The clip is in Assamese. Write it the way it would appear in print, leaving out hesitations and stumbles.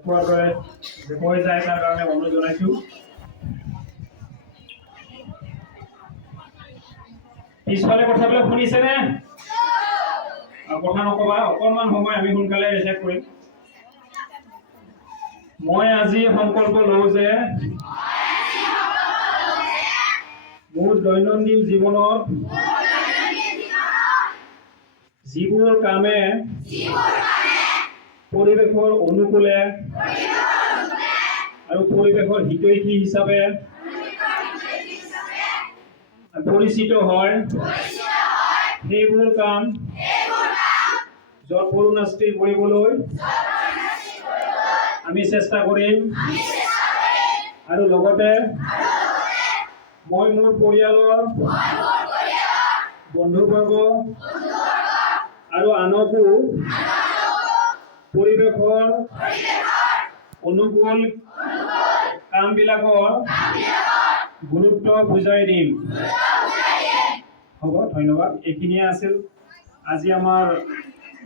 দেখুৱাই যায় তাৰ কাৰণে অনুৰোধ জনাইছোঁ। পিছফালে কথাবিলাক শুনিছেনে? কথা নকবা, অকণমান সময় আমি সোনকালে ৰিচেট কৰিম। মই আজি সংকল্প লওঁ যে মোৰ দৈনন্দিন জীৱনত যিবোৰ কামে পৰিৱেশৰ অনুকূলে আৰু পৰিৱেশৰ হিতৈষী হিচাপে পৰিচিত হয় সেইবোৰ কাম যৎপৰোনাস্তি কৰিবলৈ আমি চেষ্টা কৰিম আৰু লগতে মই মোৰ পৰিয়ালৰ বন্ধুবৰ্গ আৰু আনকো পৰিৱেশৰ অনুকূল কামবিলাকৰ গুৰুত্ব বুজাই দিম। হ'ব, ধন্যবাদ। এইখিনিয়ে আছিল আজি আমাৰ